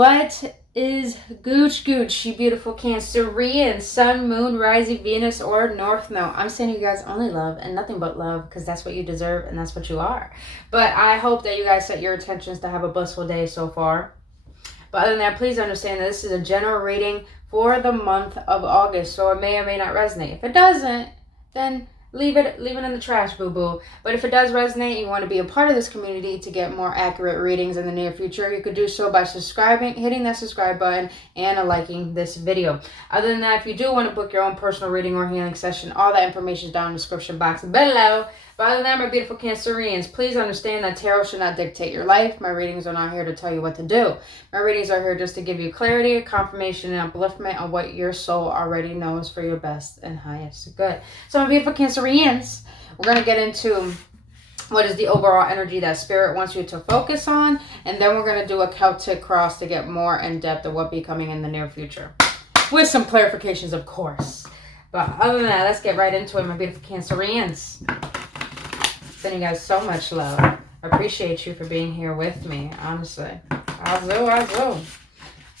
What is gooch, you beautiful Cancerian, sun, moon, rising, Venus, or north node? I'm sending you guys only love and nothing but love because that's what you deserve and that's what you are. But I hope that you guys set your intentions to have a blissful day so far. But other than that, please understand that this is a general reading for the month of August, so it may or may not resonate. If it doesn't, then leave it in the trash, boo-boo. But if it does resonate and you want to be a part of this community to get more accurate readings in the near future, you could do so by subscribing, hitting that subscribe button, and liking this video. Other than that, if you do want to book your own personal reading or healing session, all that information is down in the description box below. But other than that, my beautiful Cancerians, please understand that tarot should not dictate your life. My readings are not here to tell you what to do. My readings are here just to give you clarity, confirmation, and upliftment on what your soul already knows for your best and highest good. So my beautiful Cancerians, we're going to get into what is the overall energy that Spirit wants you to focus on. And then we're going to do a Celtic cross to get more in depth of what be coming in the near future. With some clarifications, of course. But other than that, let's get right into it, my beautiful Cancerians. Sending you guys so much love. I appreciate you for being here with me, honestly. Azu.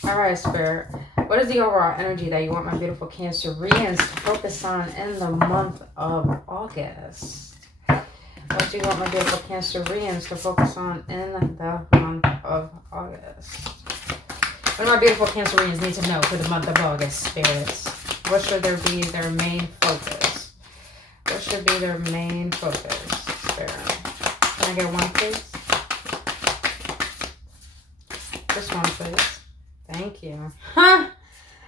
All right, Spirit. What is the overall energy that you want my beautiful Cancerians to focus on in the month of August? What do you want my beautiful Cancerians to focus on in the month of August? What do my beautiful Cancerians need to know for the month of August, Spirits? What should there be their main focus? What should be their main focus? Can I get one, please? Just one, please. Thank you. Huh?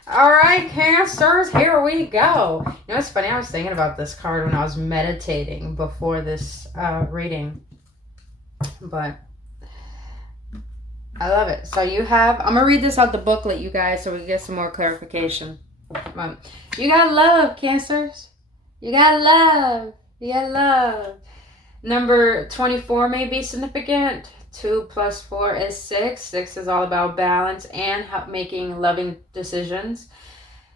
All right, Cancers, here we go. You know, it's funny. I was thinking about this card when I was meditating before this reading. But I love it. So you have, I'm going to read this out the booklet, you guys, so we can get some more clarification. You got love, Cancers. You got love. You got love. Number 24 may be significant. 2 plus 4 is 6. 6 is all about balance and making loving decisions.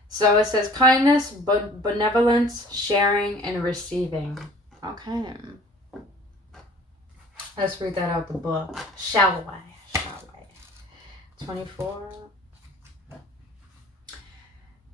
So it says kindness, benevolence, sharing, and receiving. Okay. Let's read that out the book. Shall we? 24.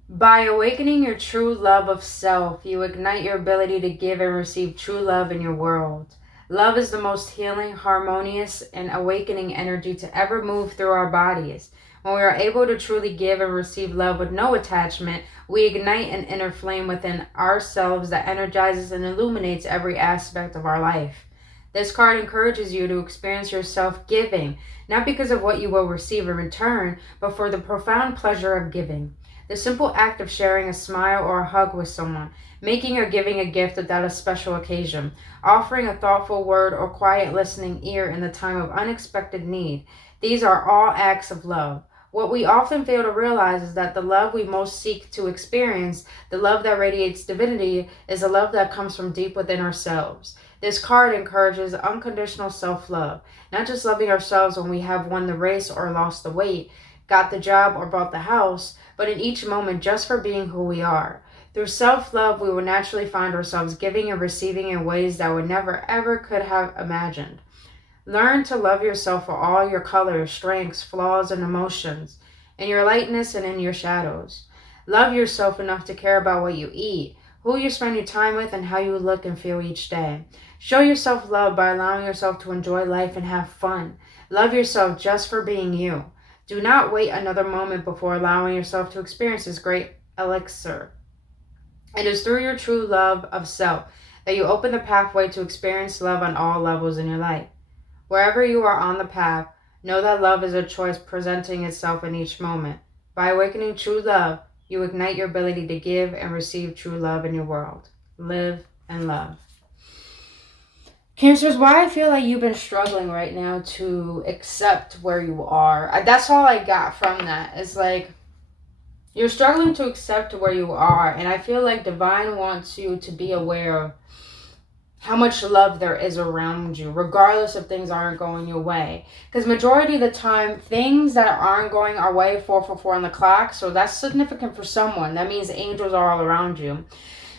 By awakening your true love of self, you ignite your ability to give and receive true love in your world. Love is the most healing, harmonious, and awakening energy to ever move through our bodies. When we are able to truly give and receive love with no attachment, we ignite an inner flame within ourselves that energizes and illuminates every aspect of our life. This card encourages you to experience yourself giving, not because of what you will receive in return, but for the profound pleasure of giving. The simple act of sharing a smile or a hug with someone, making or giving a gift without a special occasion, offering a thoughtful word or quiet listening ear in the time of unexpected need. These are all acts of love. What we often fail to realize is that the love we most seek to experience, the love that radiates divinity, is a love that comes from deep within ourselves. This card encourages unconditional self-love, not just loving ourselves when we have won the race or lost the weight, got the job or bought the house, but in each moment just for being who we are. Through self-love, we will naturally find ourselves giving and receiving in ways that we never ever could have imagined. Learn to love yourself for all your colors, strengths, flaws, and emotions, in your lightness and in your shadows. Love yourself enough to care about what you eat, who you spend your time with, and how you look and feel each day. Show yourself love by allowing yourself to enjoy life and have fun. Love yourself just for being you. Do not wait another moment before allowing yourself to experience this great elixir. It is through your true love of self that you open the pathway to experience love on all levels in your life. Wherever you are on the path, know that love is a choice presenting itself in each moment. By awakening true love, you ignite your ability to give and receive true love in your world. Live and love. Cancers, why I feel like you've been struggling right now to accept where you are. That's all I got from that. It's like you're struggling to accept where you are. And I feel like Divine wants you to be aware of how much love there is around you, regardless if things aren't going your way. Because majority of the time, things that aren't going our way, 444 on the clock, so that's significant for someone. That means angels are all around you.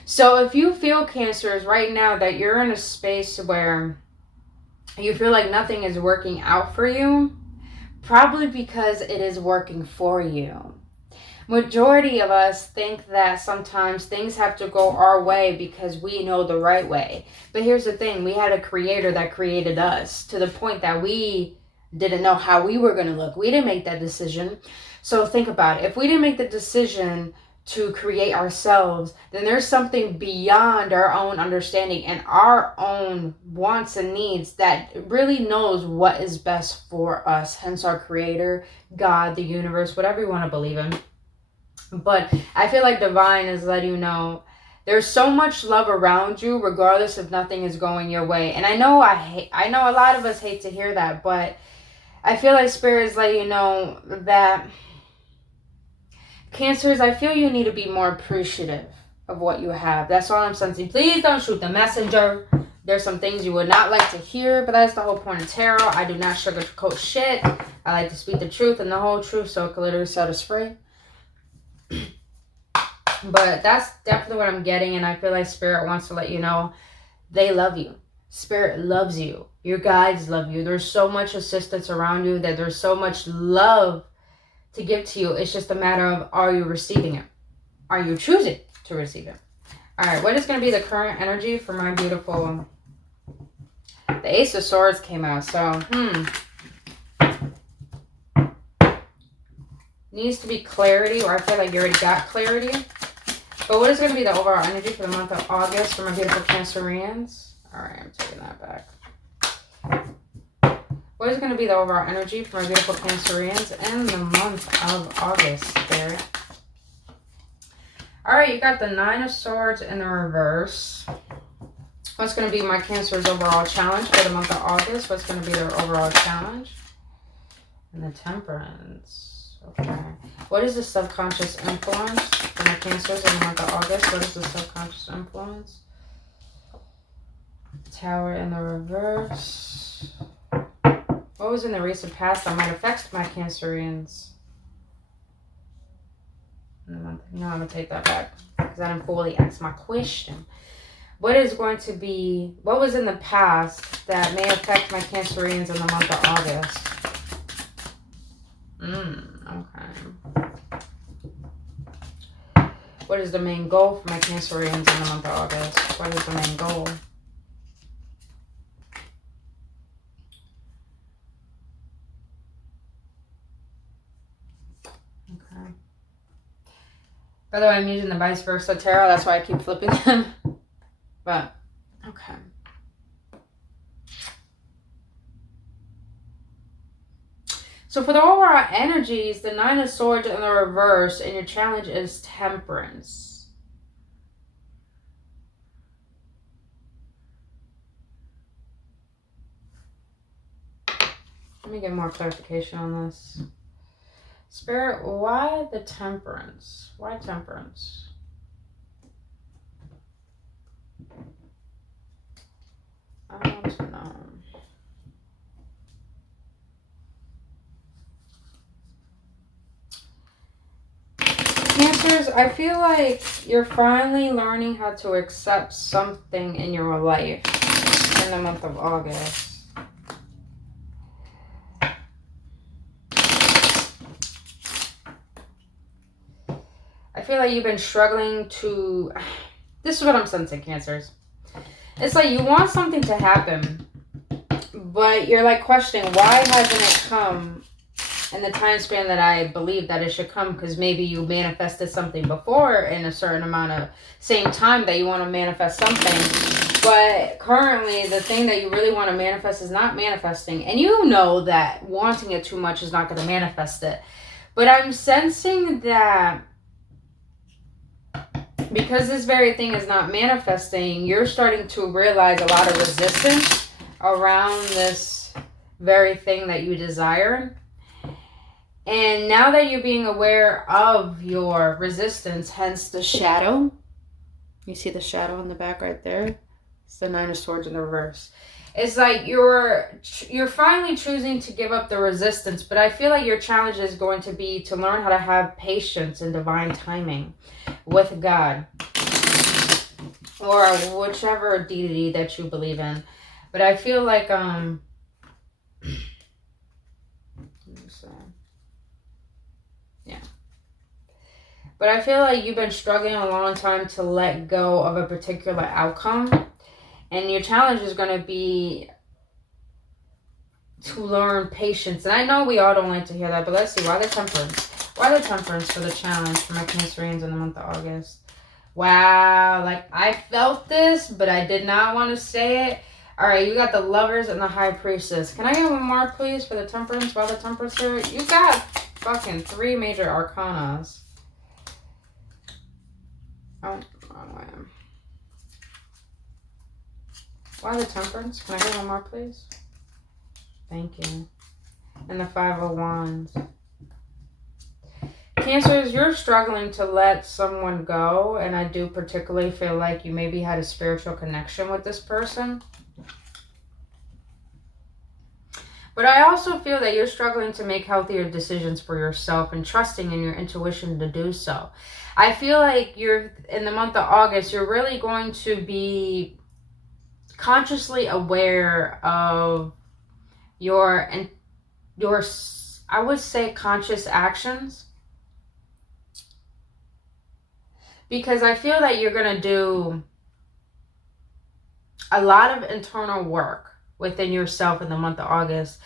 So if you feel, Cancers, right now that you're in a space where you feel like nothing is working out for you, Probably because it is working for you. Majority of us think that sometimes things have to go our way because we know the right way. But here's the thing, we had a creator that created us to the point that we didn't know how we were going to look. We didn't make that decision. So think about it. If we didn't make the decision to create ourselves, then there's something beyond our own understanding and our own wants and needs that really knows what is best for us. Hence our creator, God, the universe, whatever you want to believe in. But I feel like divine is letting you know there's so much love around you regardless if nothing is going your way. And I know a lot of us hate to hear that, but I feel like spirit is letting you know that Cancers, I feel you need to be more appreciative of what you have. That's all I'm sensing. Please don't shoot the messenger. There's some things you would not like to hear, but that's the whole point of tarot. I do not sugarcoat shit. I like to speak the truth and the whole truth so it can literally set us free. But that's definitely what I'm getting, and I feel like Spirit wants to let you know they love you. Spirit loves you. Your guides love you. There's so much assistance around you that there's so much love to give to you. It's just a matter of, are you receiving it? Are you choosing to receive it? All right, what is going to be the current energy for my beautiful... The Ace of Swords came out, so, needs to be clarity, or I feel like you already got clarity. But what is going to be the overall energy for the month of August for my beautiful Cancerians? All right, I'm taking that back. What is going to be the overall energy for my beautiful Cancerians in the month of August, Spirit? All right, you got the Nine of Swords in the reverse. What's going to be my Cancer's overall challenge for the month of August? What's going to be their overall challenge? And the Temperance. Okay. What is the subconscious influence for my Cancers in the month of August? What is the subconscious influence? Tower in the reverse. What was in the recent past that might affect my Cancerians? No, I'm going to take that back because I didn't fully ask my question. What is going to be, what was in the past that may affect my Cancerians in the month of August? Okay. What is the main goal for my Cancerians in the month of August? What is the main goal? Okay. By the way, I'm using the vice versa tarot. That's why I keep flipping them. But, okay. So for the overall energies, the Nine of Swords in the reverse, and your challenge is Temperance. Let me get more clarification on this. Spirit, why the Temperance? Why Temperance? I want to know. Cancers, I feel like you're finally learning how to accept something in your life in the month of August. I feel like you've been struggling to... This is what I'm sensing, Cancers. It's like you want something to happen, but you're like questioning, why hasn't it come in the time span that I believe that it should come? Because maybe you manifested something before in a certain amount of same time that you want to manifest something. But currently, the thing that you really want to manifest is not manifesting. And you know that wanting it too much is not going to manifest it. But I'm sensing that because this very thing is not manifesting, you're starting to realize a lot of resistance around this very thing that you desire. And now that you're being aware of your resistance, hence the shadow. You see the shadow in the back right there? It's the Nine of Swords in the reverse. It's like you're finally choosing to give up the resistance, but I feel like your challenge is going to be to learn how to have patience and divine timing with God or whichever deity that you believe in. But I feel like let me see. But I feel like you've been struggling a long time to let go of a particular outcome. And your challenge is going to be to learn patience. And I know we all don't like to hear that, but let's see. Why the temperance? Why the temperance for the challenge for my Cancerians in the month of August? Wow, like I felt this, but I did not want to say it. All right, you got the Lovers and the High Priestess. Can I get one more, please, for the temperance? Why the temperance here? You got fucking 3 major arcanas. Oh, wrong way. Why the temperance? Can I get one more, please? Thank you. And the 5 of Wands. Cancers, you're struggling to let someone go, and I do particularly feel like you maybe had a spiritual connection with this person. But I also feel that you're struggling to make healthier decisions for yourself and trusting in your intuition to do so. I feel like you're, in the month of August, you're really going to be consciously aware of your, I would say, conscious actions. Because I feel that you're going to do a lot of internal work within yourself in the month of August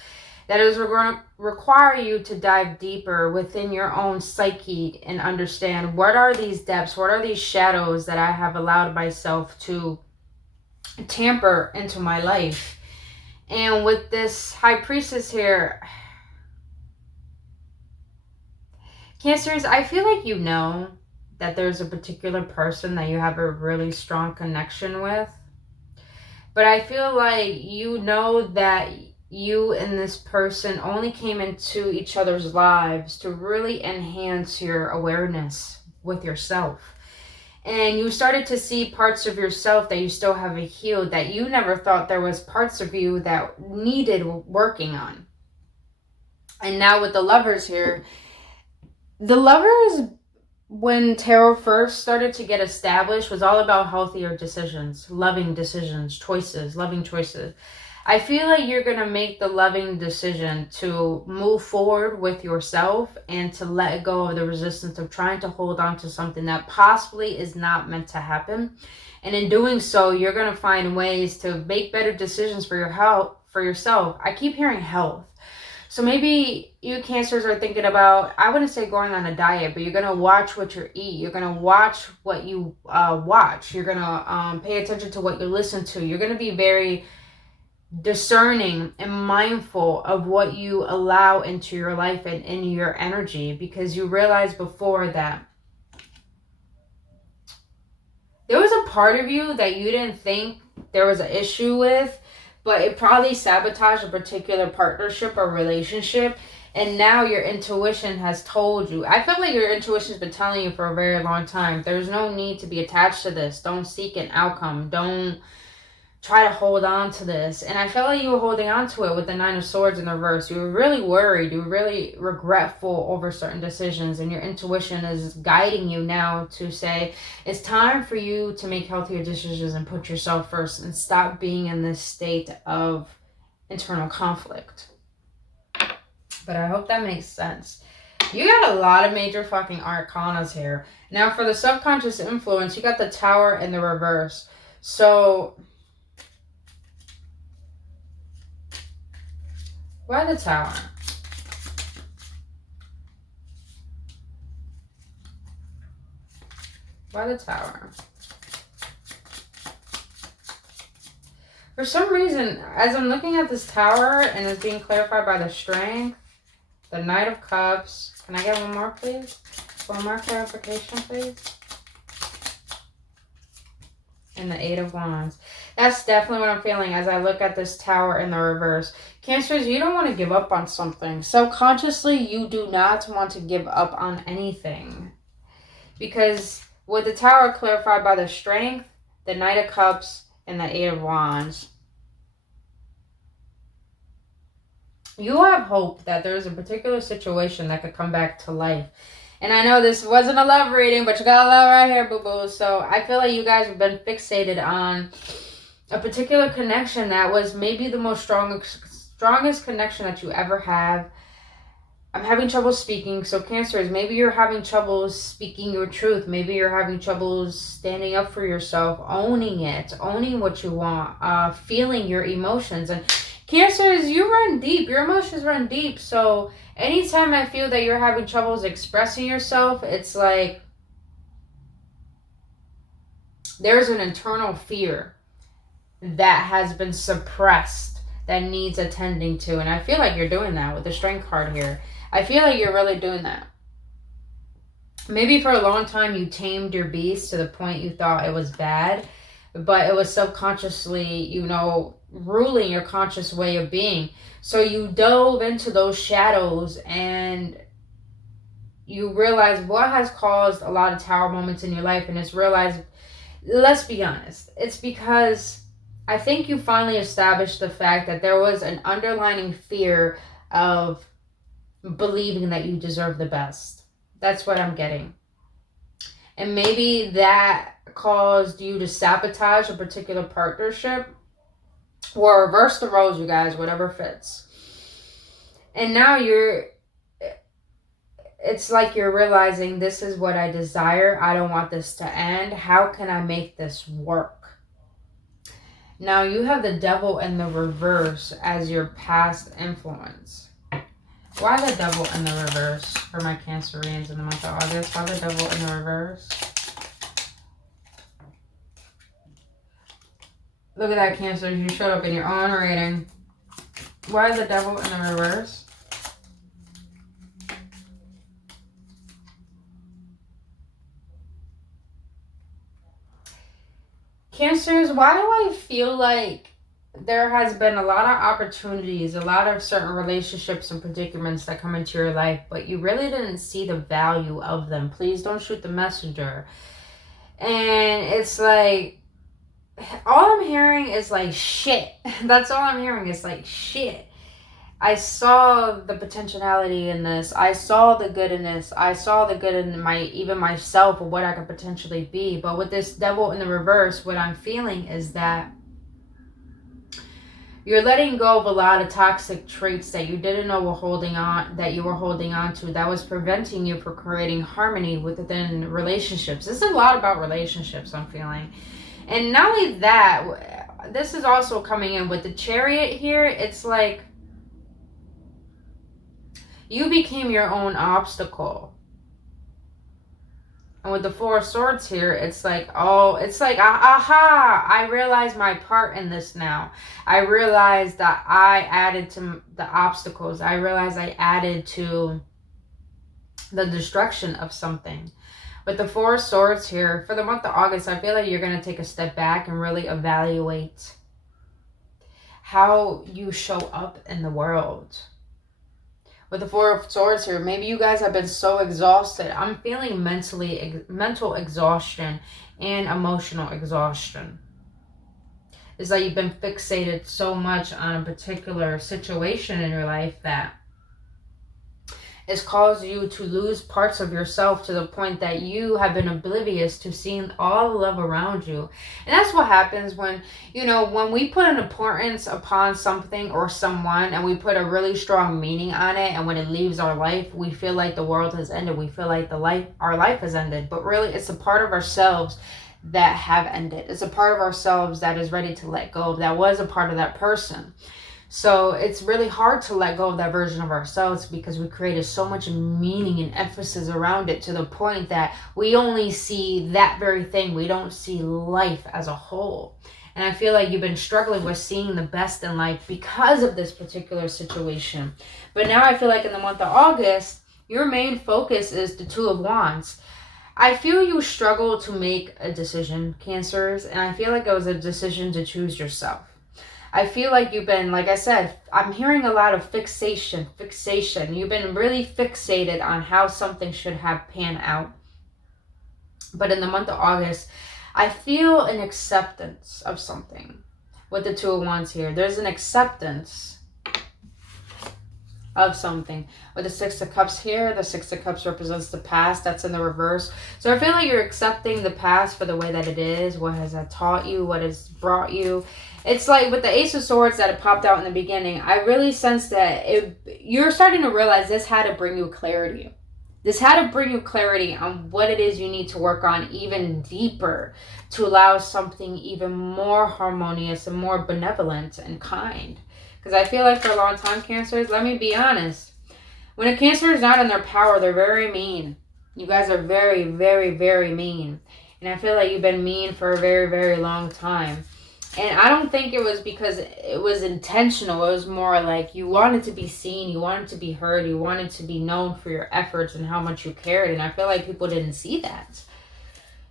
that is going to require you to dive deeper within your own psyche and understand what are these depths, what are these shadows that I have allowed myself to tamper into my life. And with this High Priestess here, Cancers, I feel like you know that there's a particular person that you have a really strong connection with. But I feel like you know that you and this person only came into each other's lives to really enhance your awareness with yourself. And you started to see parts of yourself that you still haven't healed, that you never thought there was parts of you that needed working on. And now with the Lovers here, the Lovers, when tarot first started to get established, was all about healthier decisions, loving decisions, choices, loving choices. I feel like you're going to make the loving decision to move forward with yourself and to let go of the resistance of trying to hold on to something that possibly is not meant to happen. And in doing so, you're going to find ways to make better decisions for your health, for yourself. I keep hearing health. So maybe you Cancers are thinking about, I wouldn't say going on a diet, but you're going to watch what you eat. You're going to watch what you watch. You're going to pay attention to what you listen to. You're going to be very discerning and mindful of what you allow into your life and in your energy, because you realized before that there was a part of you that you didn't think there was an issue with, but it probably sabotaged a particular partnership or relationship. And now your intuition has told you. I feel like your intuition has been telling you for a very long time. There's no need to be attached to this. Don't seek an outcome. Don't try to hold on to this. And I felt like you were holding on to it with the 9 of Swords in the reverse. You were really worried. You were really regretful over certain decisions. And your intuition is guiding you now to say, it's time for you to make healthier decisions and put yourself first and stop being in this state of internal conflict. But I hope that makes sense. You got a lot of major fucking arcanas here. Now for the subconscious influence, you got the Tower in the reverse. So why the Tower? Why the Tower? For some reason, as I'm looking at this Tower and it's being clarified by the Strength, the Knight of Cups. Can I get one more, please? One more clarification, please? And the 8 of Wands. That's definitely what I'm feeling as I look at this Tower in the reverse. Cancers, you don't want to give up on something. Subconsciously, you do not want to give up on anything. Because with the Tower clarified by the Strength, the Knight of Cups, and the 8 of Wands, you have hope that there's a particular situation that could come back to life. And I know this wasn't a love reading, but you got a love right here, boo-boo. So I feel like you guys have been fixated on a particular connection that was maybe the most strongest connection that you ever have. I'm having trouble speaking. So Cancers, maybe you're having trouble speaking your truth. Maybe you're having trouble standing up for yourself, owning it, owning what you want, feeling your emotions. And Cancers, you run deep. Your emotions run deep. So anytime I feel that you're having troubles expressing yourself, it's like there's an internal fear that has been suppressed that needs attending to. And I feel like you're doing that with the Strength card here. I feel like you're really doing that. Maybe for a long time you tamed your beast to the point you thought it was bad, but it was subconsciously, ruling your conscious way of being. So you dove into those shadows and you realize what has caused a lot of tower moments in your life. And it's realized, let's be honest, it's because I think you finally established the fact that there was an underlying fear of believing that you deserve the best. That's what I'm getting. And maybe that caused you to sabotage a particular partnership or reverse the roles, you guys, whatever fits. And now it's like you're realizing, this is what I desire. I don't want this to end. How can I make this work? Now you have the Devil in the reverse as your past influence. Why the Devil in the reverse for my Cancerians in the month of August? Why the Devil in the reverse? Look at that, Cancer. You showed up in your own reading. Why the Devil in the reverse? Cancers, why do I feel like there has been a lot of opportunities, a lot of certain relationships and predicaments that come into your life, but you really didn't see the value of them? Please don't shoot the messenger. And it's like, all I'm hearing is like, shit. That's all I'm hearing is like, shit. I saw the potentiality in this. I saw the good in this. I saw the good in even myself, or what I could potentially be. But with this Devil in the reverse, what I'm feeling is that you're letting go of a lot of toxic traits that you didn't know that you were holding on to, that was preventing you from creating harmony within relationships. This is a lot about relationships, I'm feeling. And not only that, this is also coming in with the Chariot here. It's like you became your own obstacle. And with the Four of Swords here, it's like, aha, I realize my part in this now. I realize that I added to the obstacles. I realize I added to the destruction of something. With the Four of Swords here, for the month of August, I feel like you're going to take a step back and really evaluate how you show up in the world. With the Four of Swords here, maybe you guys have been so exhausted. I'm feeling mental exhaustion and emotional exhaustion. It's like you've been fixated so much on a particular situation in your life that it's caused you to lose parts of yourself to the point that you have been oblivious to seeing all the love around you. And that's what happens when, when we put an importance upon something or someone and we put a really strong meaning on it, and when it leaves our life, we feel like the world has ended. We feel like our life has ended. But really, it's a part of ourselves that have ended. It's a part of ourselves that is ready to let go, that was a part of that person. So it's really hard to let go of that version of ourselves because we created so much meaning and emphasis around it to the point that we only see that very thing. We don't see life as a whole. And I feel like you've been struggling with seeing the best in life because of this particular situation. But now I feel like in the month of August, your main focus is the Two of Wands. I feel you struggle to make a decision, Cancers, and I feel like it was a decision to choose yourself. I feel like you've been, like I said, I'm hearing a lot of fixation. You've been really fixated on how something should have panned out. But in the month of August, I feel an acceptance of something with the Two of Wands here. There's an acceptance of something. With the Six of Cups here, the Six of Cups represents the past. That's in the reverse. So I feel like you're accepting the past for the way that it is. What has that taught you? What has brought you? It's like with the Ace of Swords that it popped out in the beginning, I really sense that you're starting to realize this had to bring you clarity. This had to bring you clarity on what it is you need to work on even deeper to allow something even more harmonious and more benevolent and kind. Because I feel like for a long time, Cancers, let me be honest, when a Cancer is not in their power, they're very mean. You guys are very, very, very mean. And I feel like you've been mean for a very, very long time. And I don't think it was because it was intentional. It was more like you wanted to be seen. You wanted to be heard. You wanted to be known for your efforts and how much you cared. And I feel like people didn't see that.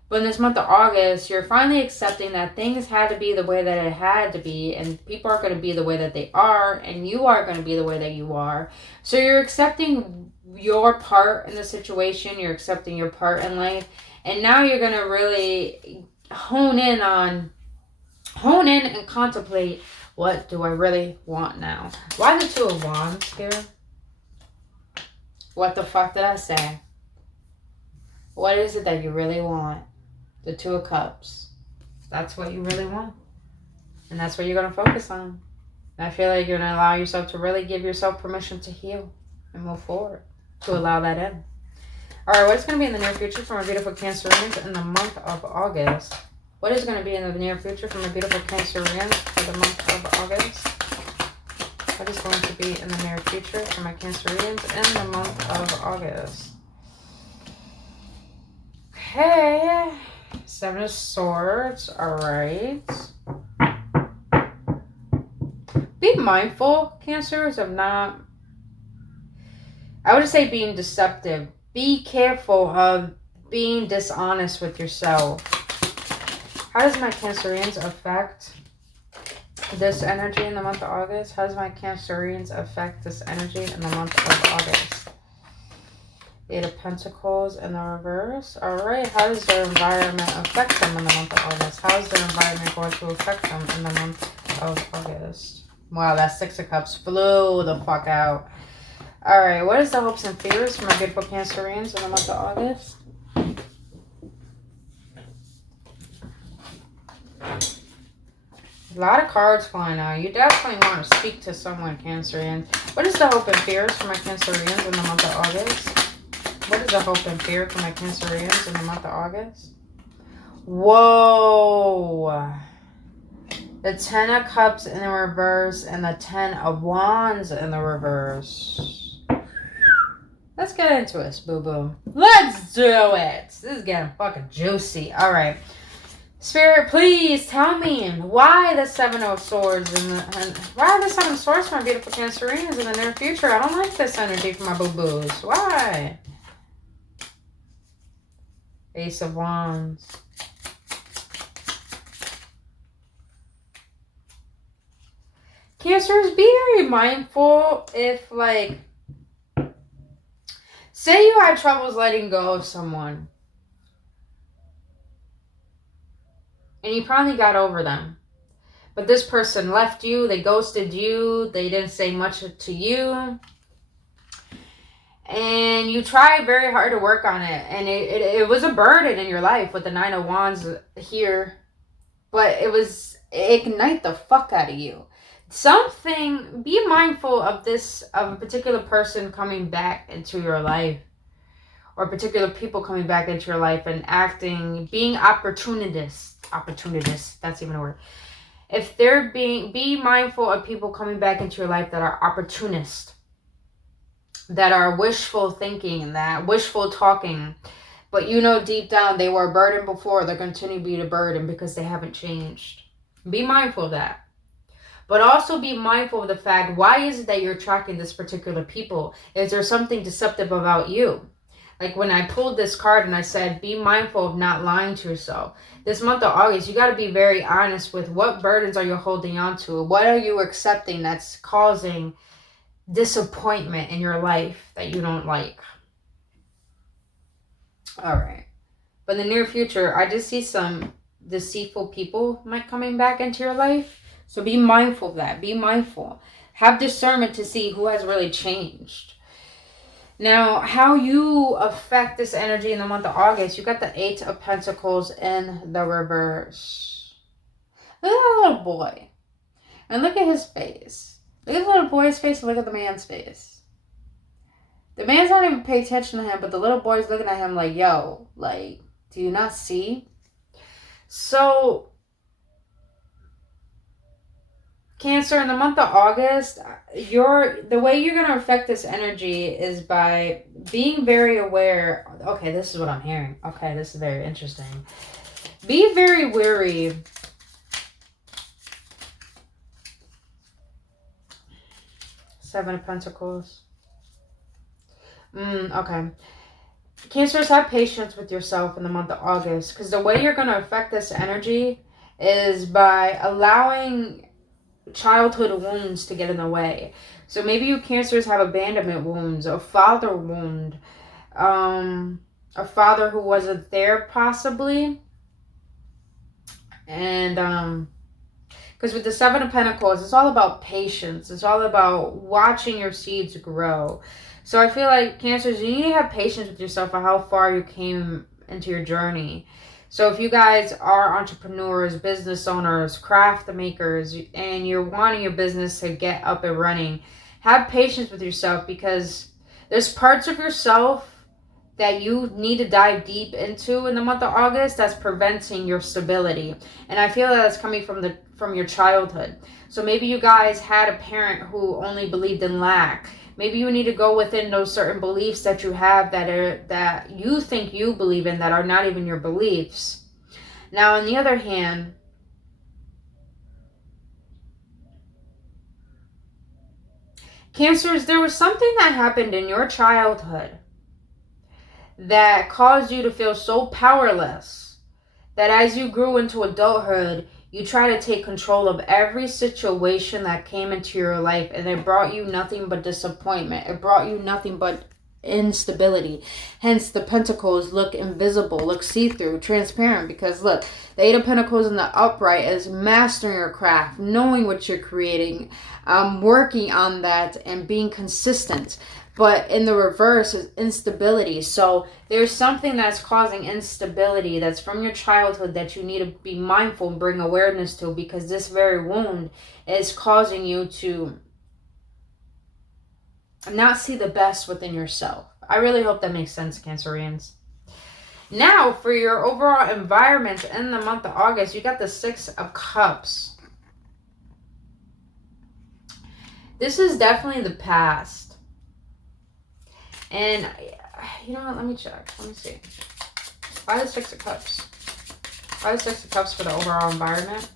But in this month of August, you're finally accepting that things had to be the way that it had to be. And people are going to be the way that they are. And you are going to be the way that you are. So you're accepting your part in the situation. You're accepting your part in life. And now you're going to really hone in and contemplate, what do I really want now? Why the Two of Wands here? What the fuck did I say? What is it that you really want? The Two of Cups. That's what you really want. And that's what you're going to focus on. And I feel like you're going to allow yourself to really give yourself permission to heal and move forward. To allow that in. Alright, what's going to be in the near future for my beautiful Cancerians in the month of August? What is going to be in the near future for my beautiful Cancerians for the month of August? What is going to be in the near future for my Cancerians in the month of August? Okay. Seven of Swords. Alright. Be mindful, Cancers, of not... I would say being deceptive. Be careful of being dishonest with yourself. How does my Cancerians affect this energy in the month of August? How does my Cancerians affect this energy in the month of August? Eight of Pentacles in the reverse. Alright, how does their environment affect them in the month of August? How is their environment going to affect them in the month of August? Wow, that Six of Cups flew the fuck out. Alright, what is the hopes and fears for my beautiful Cancerians in the month of August? A lot of cards flying out. You definitely want to speak to someone, Cancerians. What is the hope and fears for my Cancerians in the month of August? What is the hope and fear for my Cancerians in the month of August? Whoa. The Ten of Cups in the reverse and the Ten of Wands in the reverse. Let's get into it, boo-boo. Let's do it. This is getting fucking juicy. All right. Spirit, please tell me why the Seven of Swords and why the Seven of Swords for my beautiful Cancerians in the near future. I don't like this energy for my boo-boos. Why? Ace of Wands. Cancers, be very mindful if, like, say you had troubles letting go of someone. And you probably got over them. But this person left you. They ghosted you. They didn't say much to you. And you tried very hard to work on it. And it was a burden in your life with the Nine of Wands here. But it ignite the fuck out of you. Be mindful of a particular person coming back into your life. Or particular people coming back into your life and being opportunists, that's even a word. If they're be mindful of people coming back into your life that are opportunists, that are wishful thinking, that wishful talking, but you know deep down they were a burden before, they're going to continue to be a burden because they haven't changed. Be mindful of that. But also be mindful of the fact, why is it that you're attracting this particular people? Is there something deceptive about you? Like when I pulled this card and I said, be mindful of not lying to yourself. This month of August, you got to be very honest with what burdens are you holding on to? What are you accepting that's causing disappointment in your life that you don't like? All right. But in the near future, I just see some deceitful people coming back into your life. So be mindful of that. Be mindful. Have discernment to see who has really changed. Now, how you affect this energy in the month of August, you got the Eight of Pentacles in the reverse. Look at that little boy. And look at his face. Look at the little boy's face and look at the man's face. The man's not even paying attention to him, but the little boy's looking at him like, yo, like, do you not see? So, Cancer, in the month of August, the way you're going to affect this energy is by being very aware. Okay, this is what I'm hearing. Okay, this is very interesting. Be very wary. Seven of Pentacles. Okay. Cancers, have patience with yourself in the month of August, because the way you're going to affect this energy is by allowing childhood wounds to get in the way. So maybe you Cancers have abandonment wounds, a father wound, a father who wasn't there possibly. And because with the Seven of Pentacles, it's all about patience. It's all about watching your seeds grow. So I feel like Cancers, you need to have patience with yourself for how far you came into your journey. So if you guys are entrepreneurs, business owners, craft makers, and you're wanting your business to get up and running, have patience with yourself, because there's parts of yourself that you need to dive deep into in the month of August that's preventing your stability. And I feel that's coming from your childhood. So maybe you guys had a parent who only believed in lack. Maybe you need to go within those certain beliefs that you have that you think you believe in that are not even your beliefs. Now, on the other hand, Cancers, there was something that happened in your childhood that caused you to feel so powerless that as you grew into adulthood, you try to take control of every situation that came into your life, and it brought you nothing but disappointment. It brought you nothing but instability. Hence, the Pentacles look invisible, look see-through, transparent, because look, the Eight of Pentacles in the upright is mastering your craft, knowing what you're creating, working on that, and being consistent. But in the reverse is instability. So there's something that's causing instability that's from your childhood that you need to be mindful and bring awareness to, because this very wound is causing you to not see the best within yourself. I really hope that makes sense, Cancerians. Now, for your overall environment in the month of August, you got the Six of Cups. This is definitely the past. And, you know what, let me check. Let me see. Why the Six of Cups? Why the Six of Cups for the overall environment?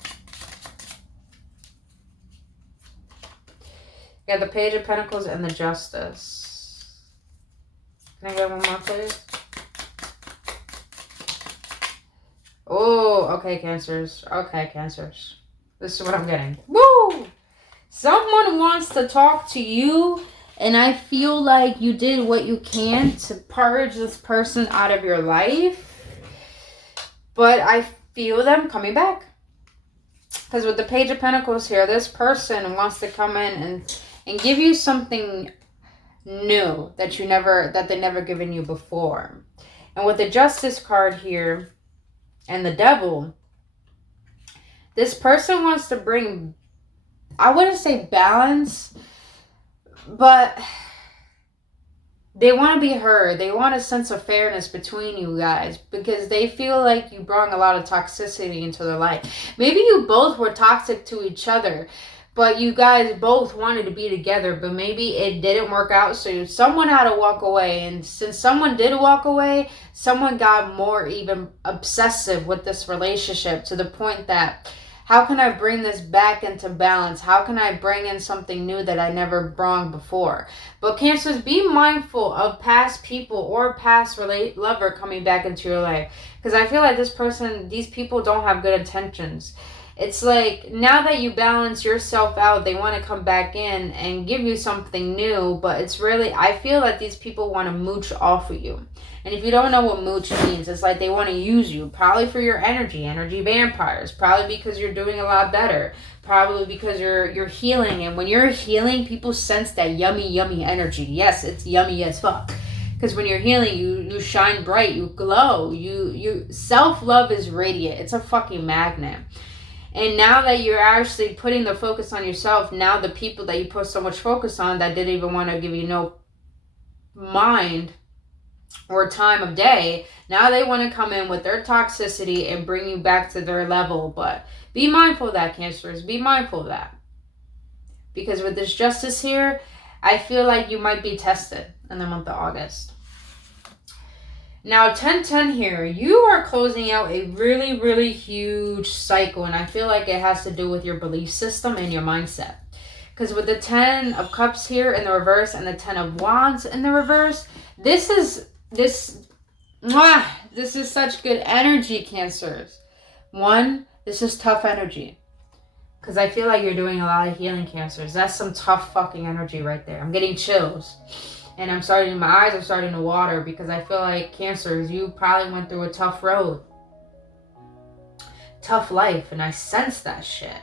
You got the Page of Pentacles and the Justice. Can I get one more, please? Oh, okay, Cancers. Okay, Cancers. This is what I'm getting. Woo! Someone wants to talk to you, and I feel like you did what you can to purge this person out of your life. But I feel them coming back. Because with the Page of Pentacles here, this person wants to come in and give you something new that they never given you before. And with the Justice card here and the Devil, this person wants to bring, I wouldn't say balance, but they want to be heard. They want a sense of fairness between you guys, because they feel like you brought a lot of toxicity into their life. Maybe you both were toxic to each other, but you guys both wanted to be together, but maybe it didn't work out, so someone had to walk away. And since someone did walk away, someone got more even obsessive with this relationship, to the point that, how can I bring this back into balance? How can I bring in something new that I never brought before? But Cancers, be mindful of past people or past lover coming back into your life, Because I feel like these people don't have good intentions. It's like, now that you balance yourself out, they want to come back in and give you something new. But it's really, I feel like these people want to mooch off of you. And if you don't know what mooch means, it's like they want to use you. Probably for your energy vampires. Probably because you're doing a lot better. Probably because you're healing. And when you're healing, people sense that yummy energy. Yes, it's yummy as fuck. Because when you're healing, you shine bright, you glow. You self-love is radiant. It's a fucking magnet. And now that you're actually putting the focus on yourself, now the people that you put so much focus on that didn't even want to give you no mind or time of day, now they want to come in with their toxicity and bring you back to their level. But be mindful of that, Cancers. Be mindful of that. Because with this justice here, I feel like you might be tested in the month of August. Now, 1010 here, you are closing out a really, really huge cycle. And I feel like it has to do with your belief system and your mindset. Because with the 10 of Cups here in the reverse and the 10 of Wands in the reverse, this is such good energy, Cancers. One, this is tough energy. Because I feel like you're doing a lot of healing, Cancers. That's some tough fucking energy right there. I'm getting chills. And my eyes are starting to water because I feel like, Cancers, you probably went through a tough road. Tough life. And I sense that shit.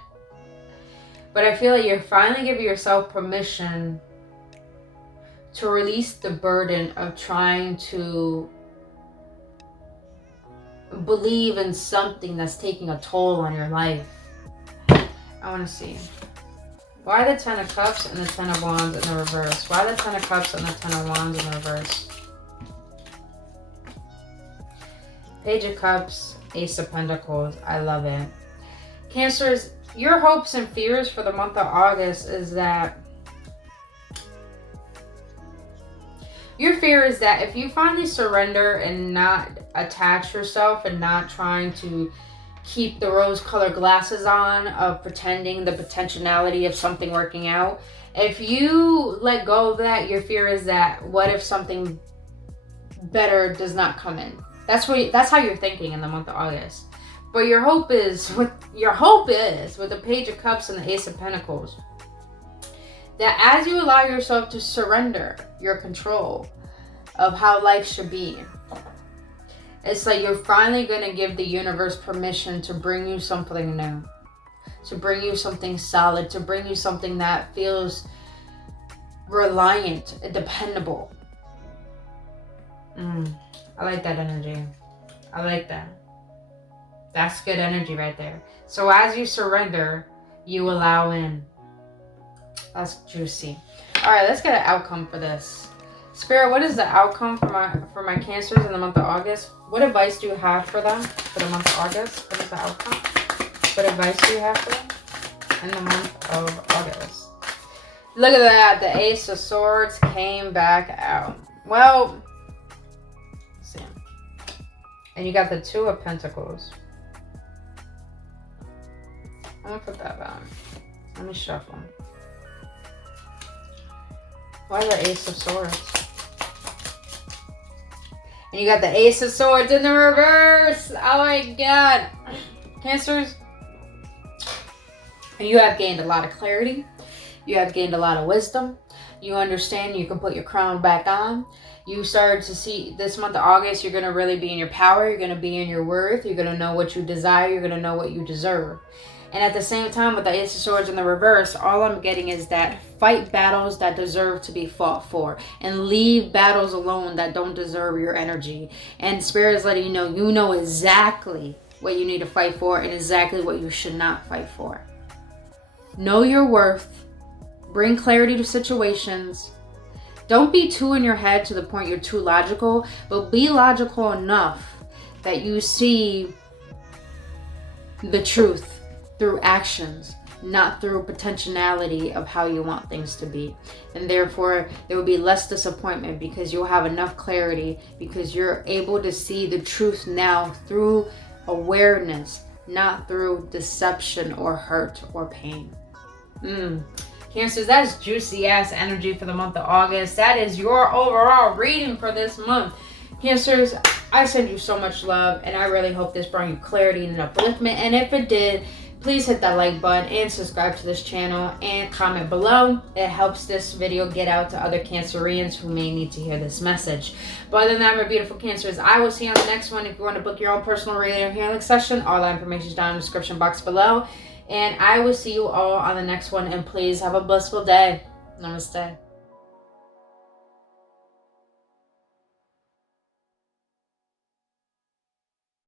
But I feel like you're finally giving yourself permission to release the burden of trying to believe in something that's taking a toll on your life. I want to see. Why the 10 of Cups and the 10 of Wands in the reverse? Why the 10 of Cups and the 10 of Wands in the reverse? Page of Cups, Ace of Pentacles. I love it. Cancers, your hopes and fears for the month of August is that your fear is that if you finally surrender and not attach yourself and not trying to keep the rose-colored glasses on of pretending the potentiality of something working out, if you let go of that, your fear is that what if something better does not come in? That's how you're thinking in the month of August. But your hope is with the Page of Cups and the Ace of Pentacles, that as you allow yourself to surrender your control of how life should be, it's like you're finally going to give the universe permission to bring you something new, to bring you something solid, to bring you something that feels reliant and dependable. I like that energy. I like that. That's good energy right there. So as you surrender, you allow in. That's juicy. All right, let's get an outcome for this. Spirit, what is the outcome for my Cancers in the month of August? What advice do you have for them for the month of August? What is the outcome? What advice do you have for them in the month of August? Look at that. The Ace of Swords came back out. Well, let's see. And you got the Two of Pentacles. I'm going to put that back. Let me shuffle. Why the Ace of Swords? And you got the Ace of Swords in the reverse. Oh my God. Cancers, you have gained a lot of clarity. You have gained a lot of wisdom. You understand you can put your crown back on. You started to see this month of August, you're going to really be in your power. You're going to be in your worth. You're going to know what you desire. You're going to know what you deserve. And at the same time, with the Ace of Swords in the reverse, all I'm getting is that fight battles that deserve to be fought for. And leave battles alone that don't deserve your energy. And Spirit is letting you know exactly what you need to fight for and exactly what you should not fight for. Know your worth. Bring clarity to situations. Don't be too in your head to the point you're too logical. But be logical enough that you see the truth through actions, not through potentiality of how you want things to be. And therefore, there will be less disappointment because you'll have enough clarity, because you're able to see the truth now through awareness, not through deception or hurt or pain. Cancers, that's juicy ass energy for the month of August. That is your overall reading for this month. Cancers, I send you so much love, and I really hope this brought you clarity and upliftment. And if it did, please hit that like button and subscribe to this channel and comment below. It helps this video get out to other Cancerians who may need to hear this message. But other than that, my beautiful Cancers, I will see you on the next one. If you want to book your own personal reading or healing session, all that information is down in the description box below. And I will see you all on the next one. And please have a blissful day. Namaste.